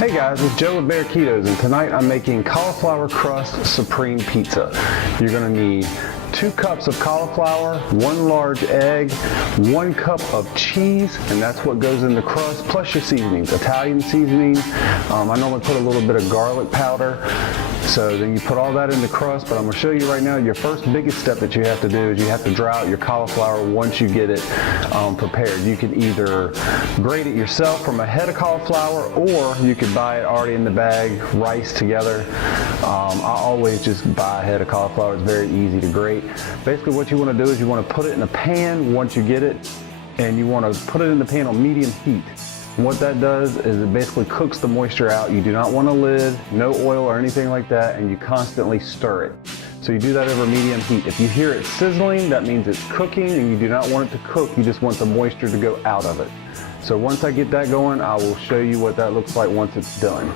Hey guys, it's Joe with Bear Ketos, and tonight I'm making cauliflower crust supreme pizza. You're gonna need 2 cups of cauliflower, 1 large egg, 1 cup of cheese, and that's what goes in the crust, plus your seasonings, Italian seasoning. I normally put a little bit of garlic powder. So then you put all that in the crust, but I'm gonna show you right now, your first biggest step that you have to do is you have to dry out your cauliflower once you get it prepared. You can either grate it yourself from a head of cauliflower, or you could buy it already in the bag, riced together. I always just buy a head of cauliflower. It's very easy to grate. Basically what you wanna do is you wanna put it in a pan once you get it, and you wanna put it in the pan on medium heat. And what that does is it basically cooks the moisture out. You do not want a lid, no oil or anything like that, and you constantly stir it. So you do that over medium heat. If you hear it sizzling, that means it's cooking, and you do not want it to cook. You just want the moisture to go out of it. So once I get that going, I will show you what that looks like once it's done.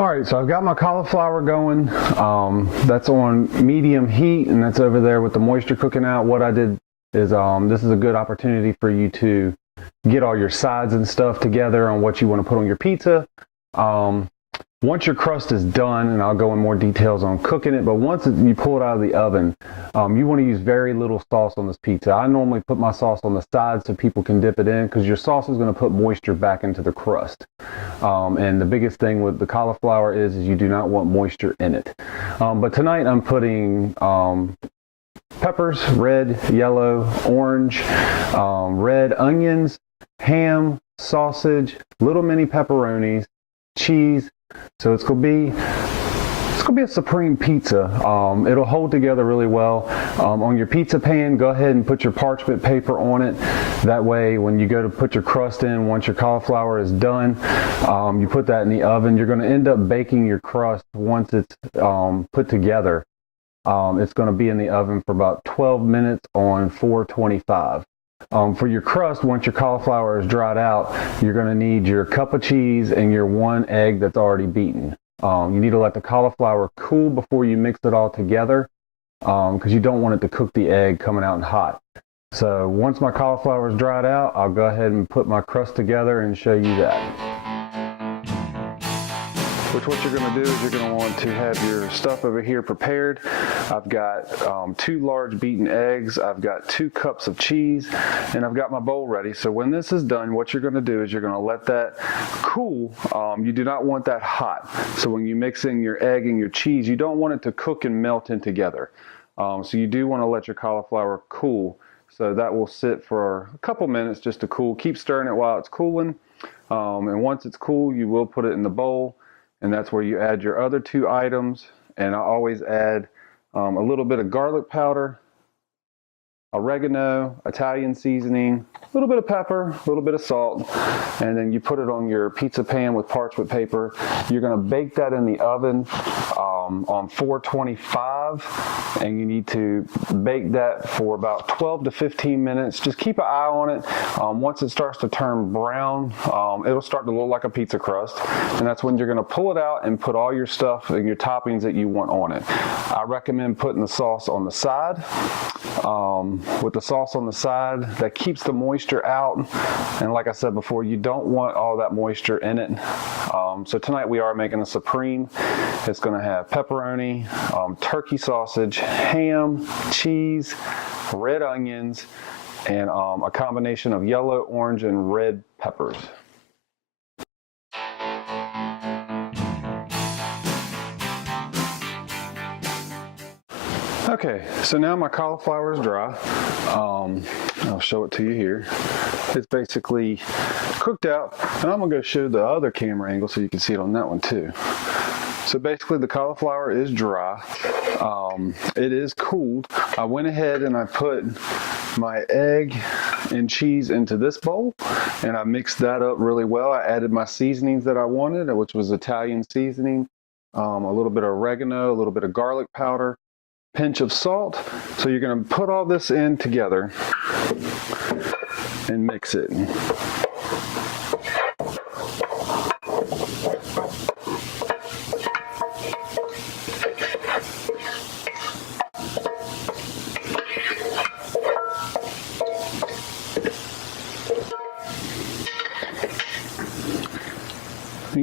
All right, so I've got my cauliflower going. That's on medium heat, and that's over there with the moisture cooking out. What I did is, this is a good opportunity for you to get all your sides and stuff together on what you want to put on your pizza. Once your crust is done, and I'll go in more details on cooking it, but once you pull it out of the oven, you want to use very little sauce on this pizza. I normally put my sauce on the side so people can dip it in, because your sauce is going to put moisture back into the crust. And the biggest thing with the cauliflower is you do not want moisture in it. But tonight I'm putting peppers, red, yellow, orange, red onions, ham, sausage, little mini pepperonis, cheese. So it's gonna be a supreme pizza. It'll hold together really well. On your pizza pan, go ahead and put your parchment paper on it. That way, when you go to put your crust in, once your cauliflower is done, you put that in the oven. You're gonna end up baking your crust once it's put together. It's gonna be in the oven for about 12 minutes on 425. For your crust, once your cauliflower is dried out, you're going to need your cup of cheese and your 1 egg that's already beaten. You need to let the cauliflower cool before you mix it all together, because you don't want it to cook the egg coming out hot. So once my cauliflower is dried out, I'll go ahead and put my crust together and show you that. Which what you're going to do is you're going to want to have your stuff over here prepared. I've got 2 large beaten eggs, I've got 2 cups of cheese, and I've got my bowl ready. So when this is done, what you're going to do is you're going to let that cool. You do not want that hot. So when you mix in your egg and your cheese, you don't want it to cook and melt in together. So you do want to let your cauliflower cool. So that will sit for a couple minutes just to cool. Keep stirring it while it's cooling. And once it's cool, you will put it in the bowl. And that's where you add your other 2 items. And I always add a little bit of garlic powder, oregano, Italian seasoning, a little bit of pepper, a little bit of salt, and then you put it on your pizza pan with parchment paper. You're going to bake that in the oven on 425, and you need to bake that for about 12 to 15 minutes. Just keep an eye on it. Once it starts to turn brown, it'll start to look like a pizza crust, and that's when you're going to pull it out and put all your stuff and your toppings that you want on it. I recommend putting the sauce on the side. With the sauce on the side, that keeps the moisture out, and like I said before, you don't want all that moisture in it. So tonight we are making a supreme. It's going to have pepperoni, turkey sausage, ham, cheese, red onions, and a combination of yellow, orange, and red peppers. Okay, so now my cauliflower is dry. I'll show it to you here. It's basically cooked out, and I'm gonna go show the other camera angle so you can see it on that one too. So basically the cauliflower is dry. It is cooled. I went ahead and I put my egg and cheese into this bowl, and I mixed that up really well. I added my seasonings that I wanted, which was Italian seasoning, a little bit of oregano, a little bit of garlic powder, pinch of salt. So you're going to put all this in together and mix it.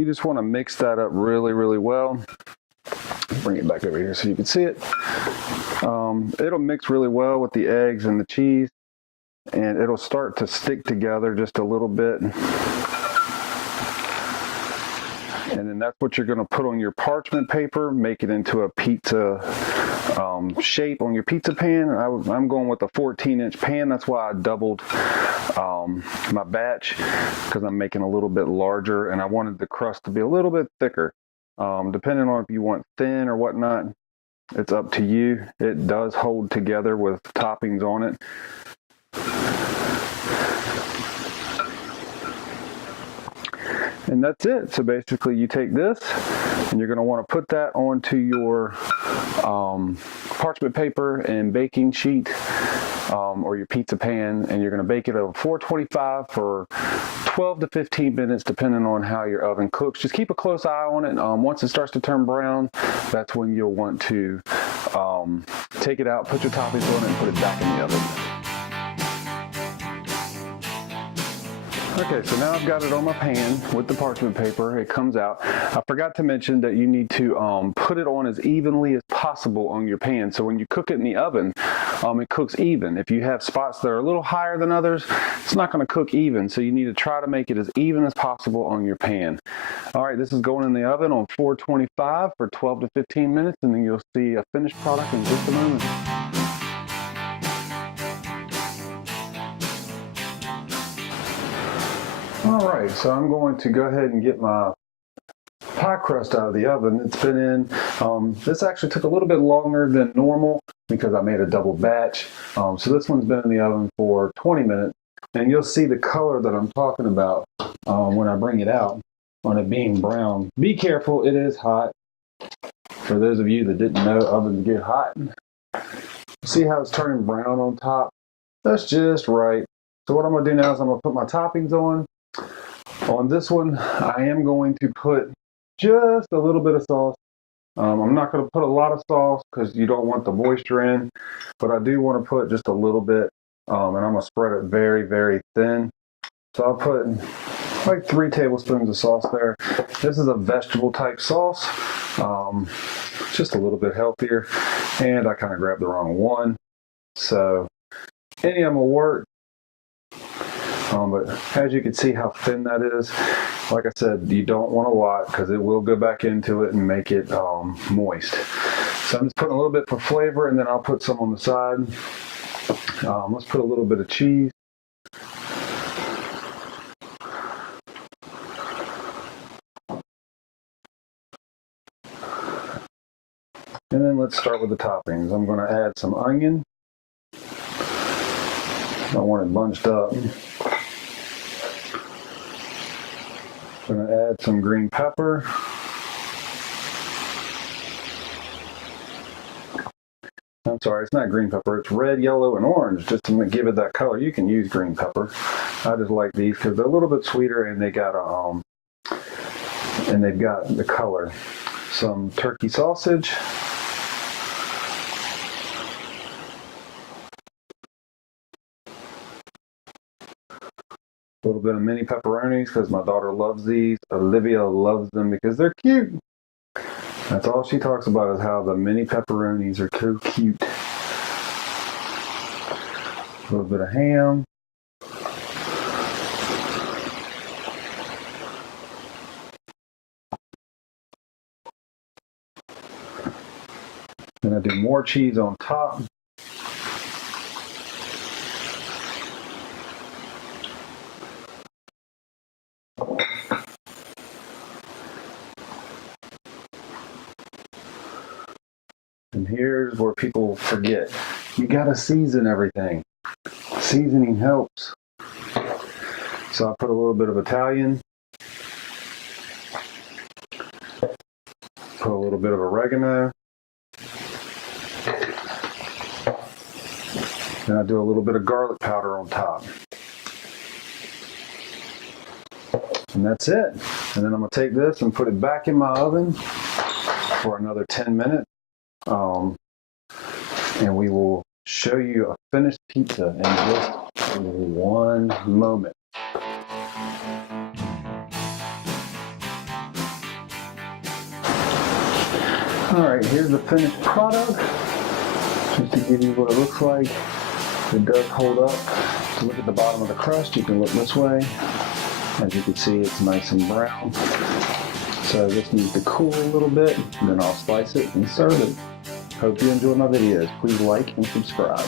you just want to mix that up really, really well. Bring it back over here so you can see it. It'll mix really well with the eggs and the cheese, and it'll start to stick together just a little bit. And then that's what you're going to put on your parchment paper, make it into a pizza shape on your pizza pan. I'm going with a 14-inch pan. That's why I doubled my batch, because I'm making a little bit larger, and I wanted the crust to be a little bit thicker. Depending on if you want thin or whatnot, it's up to you. It does hold together with toppings on it. And that's it. So basically you take this and you're going to want to put that onto your parchment paper and baking sheet or your pizza pan, and you're going to bake it over 425 for 12 to 15 minutes depending on how your oven cooks. Just keep a close eye on it. Once it starts to turn brown, that's when you'll want to take it out, put your toppings on it, and put it back in the oven. Okay, so now I've got it on my pan with the parchment paper. It comes out. I forgot to mention that you need to put it on as evenly as possible on your pan. So when you cook it in the oven, it cooks even. If you have spots that are a little higher than others, it's not going to cook even. So you need to try to make it as even as possible on your pan. All right, this is going in the oven on 425 for 12 to 15 minutes, and then you'll see a finished product in just a moment. All right, so I'm going to go ahead and get my pie crust out of the oven. It's been in, this actually took a little bit longer than normal because I made a double batch. So this one's been in the oven for 20 minutes, and you'll see the color that I'm talking about when I bring it out on it being brown. Be careful, it is hot. For those of you that didn't know, ovens get hot. See how it's turning brown on top? That's just right. So what I'm going to do now is I'm going to put my toppings on. On this one, I am going to put just a little bit of sauce. I'm not going to put a lot of sauce because you don't want the moisture in, but I do want to put just a little bit, and I'm going to spread it very, very thin. So I'll put like 3 tablespoons of sauce there. This is a vegetable type sauce, just a little bit healthier, and I kind of grabbed the wrong one. So any of them will work. But as you can see how thin that is, like I said, you don't want a lot because it will go back into it and make it moist. So I'm just putting a little bit for flavor, and then I'll put some on the side. Let's put a little bit of cheese. And then let's start with the toppings. I'm going to add some onion. I want it bunched up. I'm going to add some green pepper. I'm sorry, it's not green pepper, it's red, yellow, and orange, just to give it that color. You can use green pepper. I just like these because they're a little bit sweeter, and they got they've got the color. Some turkey sausage. A little bit of mini pepperonis because my daughter loves these. Olivia loves them because they're cute. That's all she talks about, is how the mini pepperonis are so cute. A little bit of ham. Then I do more cheese on top. And here's where people forget. You gotta season everything. Seasoning helps. So I put a little bit of Italian. Put a little bit of oregano. And I do a little bit of garlic powder on top. And that's it. And then I'm gonna take this and put it back in my oven for another 10 minutes. And we will show you a finished pizza in just one moment. Alright, here's the finished product. Just to give you what it looks like. It does hold up. To look at the bottom of the crust, you can look this way. As you can see, it's nice and brown. So this needs to cool a little bit, and then I'll slice it and serve it. Hope you enjoy my videos. Please like and subscribe.